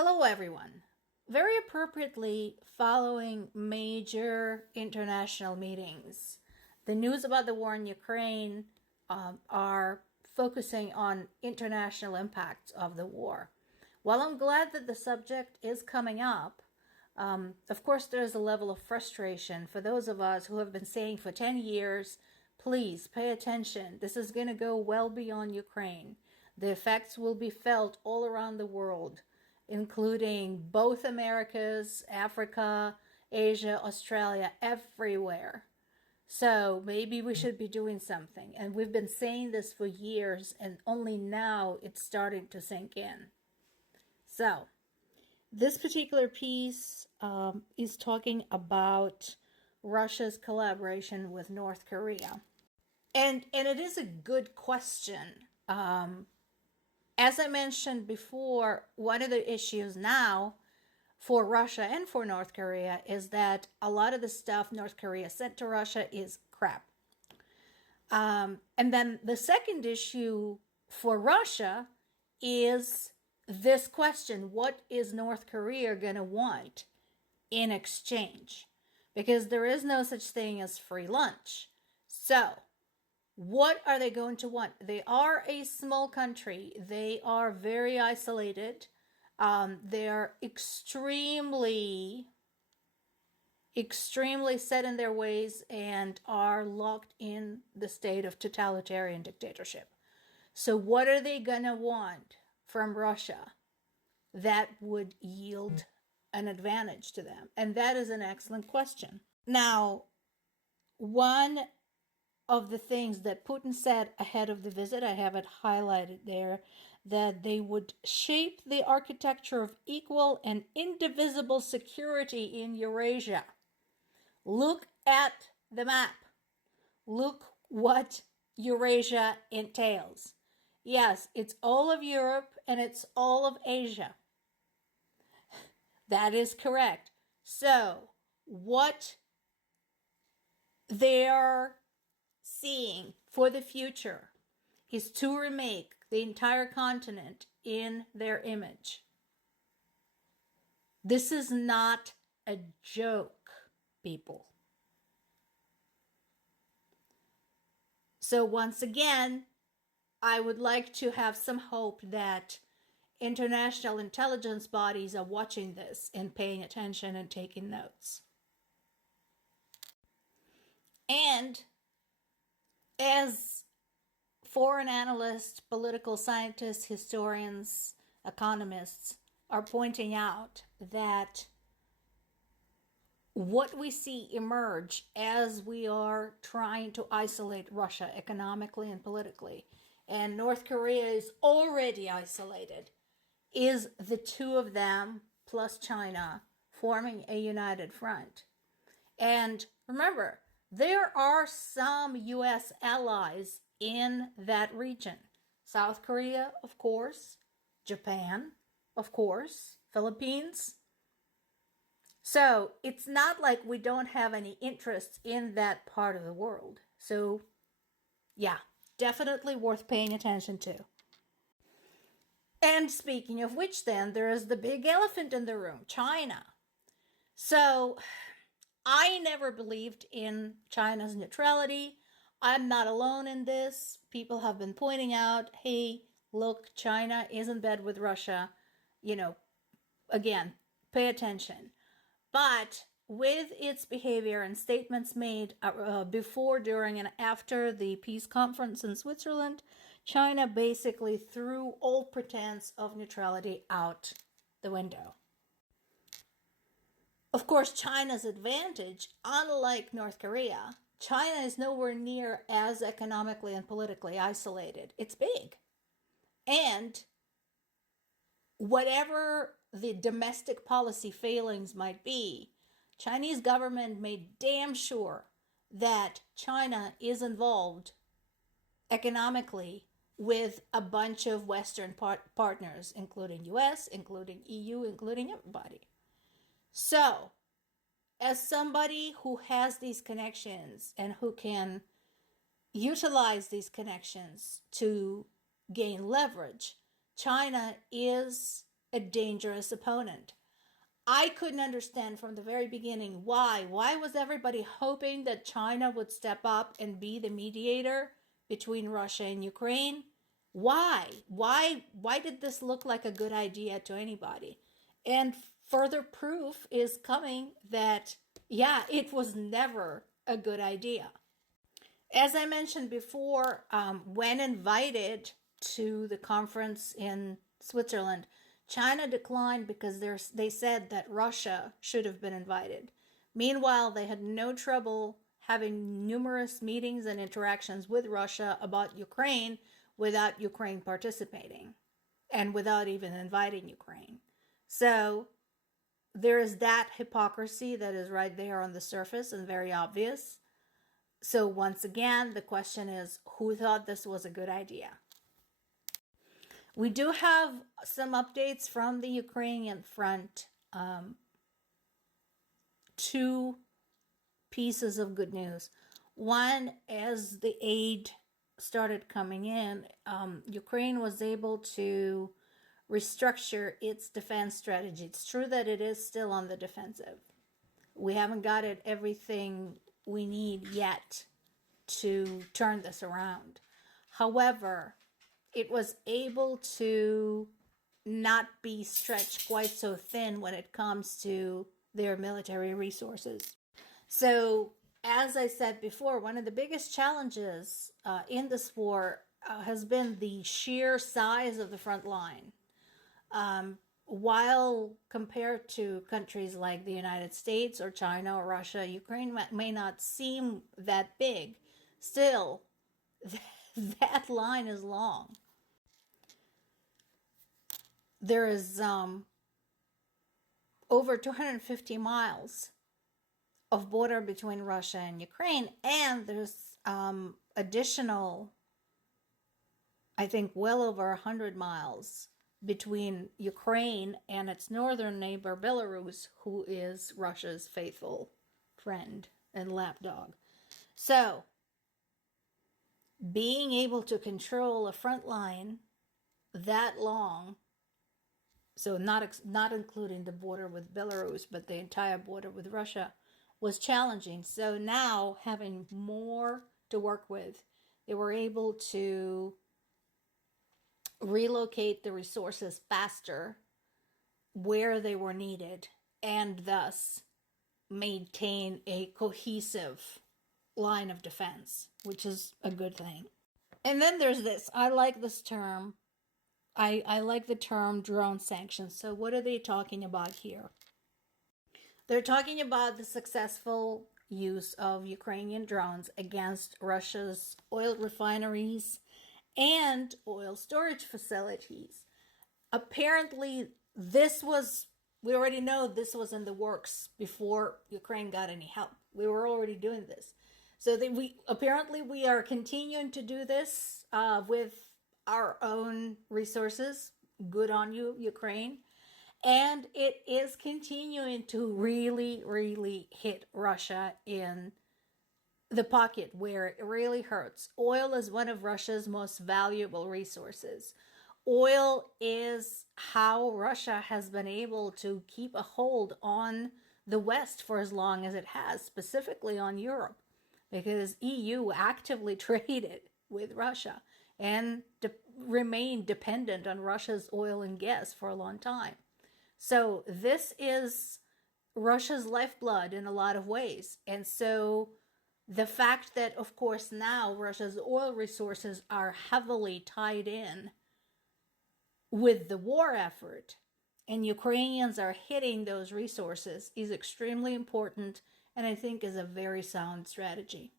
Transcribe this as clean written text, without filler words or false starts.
Hello, everyone. Very appropriately, following major international meetings, the news about the war in Ukraine are focusing on international impacts of the war. While I'm glad that the subject is coming up, of course, there's a level of frustration for those of us who have been saying for 10 years, please pay attention. This is going to go well beyond Ukraine. The effects will be felt all around the world, including both Americas, Africa, Asia, Australia, everywhere. So maybe we should be doing something. And we've been saying this for years, and only now it's starting to sink in. So this particular piece is talking about Russia's collaboration with North Korea. And it is a good question. As I mentioned before, one of the issues now for Russia and for North Korea is that a lot of the stuff North Korea sent to Russia is crap. And then the second issue for Russia is this question: what is North Korea going to want in exchange? Because there is no such thing as free lunch. So what are they going to want? They are a small country. They are very isolated. They're extremely set in their ways and are locked in the state of totalitarian dictatorship. So what are they going to want from Russia that would yield an advantage to them? And that is an excellent question. Now, one of the things that Putin said ahead of the visit, I have it highlighted there, that they would shape the architecture of equal and indivisible security in Eurasia. Look at the map. Look what Eurasia entails. Yes, it's all of Europe and it's all of Asia. That is correct. So, what they're seeing for the future is to remake the entire continent in their image. This is not a joke, people. So once again, I would like to have some hope that international intelligence bodies are watching this and paying attention and taking notes. And as foreign analysts, political scientists, historians, economists are pointing out, that what we see emerge as we are trying to isolate Russia economically and politically, and North Korea is already isolated, is the two of them plus China forming a united front. And remember, there are some U.S. allies in that region. South Korea, of course. Japan, of course. Philippines. So it's not like we don't have any interests in that part of the world. So yeah, definitely worth paying attention to. And speaking of which, then, there is the big elephant in the room, China. So I never believed in China's neutrality. I'm not alone in this. People have been pointing out, hey, look, China is in bed with Russia. Again, pay attention. But with its behavior and statements made before, during, and after the peace conference in Switzerland, China basically threw all pretense of neutrality out the window. Of course, China's advantage, unlike North Korea, China is nowhere near as economically and politically isolated. It's big. And whatever the domestic policy failings might be, Chinese government made damn sure that China is involved economically with a bunch of Western partners, including US, including EU, including everybody. So, as somebody who has these connections and who can utilize these connections to gain leverage, China is a dangerous opponent. I couldn't understand from the very beginning why. Why was everybody hoping that China would step up and be the mediator between Russia and Ukraine? Why? Why did this look like a good idea to anybody? And further proof is coming that, yeah, it was never a good idea. As I mentioned before, when invited to the conference in Switzerland, China declined because they said that Russia should have been invited. Meanwhile, they had no trouble having numerous meetings and interactions with Russia about Ukraine without Ukraine participating and without even inviting Ukraine. So there is that hypocrisy that is right there on the surface and very obvious. So once again, the question is, who thought this was a good idea? We do have some updates from the Ukrainian front. Two pieces of good news. One, as the aid started coming in, Ukraine was able to restructure its defense strategy. It's true that it is still on the defensive. We haven't got it everything we need yet to turn this around. However, it was able to not be stretched quite so thin when it comes to their military resources. So, as I said before, one of the biggest challenges in this war has been the sheer size of the front line. While compared to countries like the United States or China or Russia, Ukraine may not seem that big. Still, that line is long. There is over 250 miles of border between Russia and Ukraine, and there's additional, I think, well over 100 miles between Ukraine and its northern neighbor Belarus, who is Russia's faithful friend and lapdog. So, being able to control a front line that long, so not including the border with Belarus, but the entire border with Russia, was challenging. So now, having more to work with, they were able to relocate the resources faster where they were needed and thus maintain a cohesive line of defense, which is a good thing. And then there's this. I like this term. I like the term drone sanctions. So what are they talking about here? They're talking about the successful use of Ukrainian drones against Russia's oil refineries and oil storage facilities. Apparently, we already know this was in the works before Ukraine got any help. We were already doing this. So we are continuing to do this with our own resources. Good on you, Ukraine. And it is continuing to really, really hit Russia in the pocket where it really hurts. Oil is one of Russia's most valuable resources. Oil is how Russia has been able to keep a hold on the West for as long as it has, specifically on Europe, because EU actively traded with Russia and remained dependent on Russia's oil and gas for a long time. So this is Russia's lifeblood in a lot of ways. And so the fact that, of course, now Russia's oil resources are heavily tied in with the war effort and Ukrainians are hitting those resources is extremely important and I think is a very sound strategy.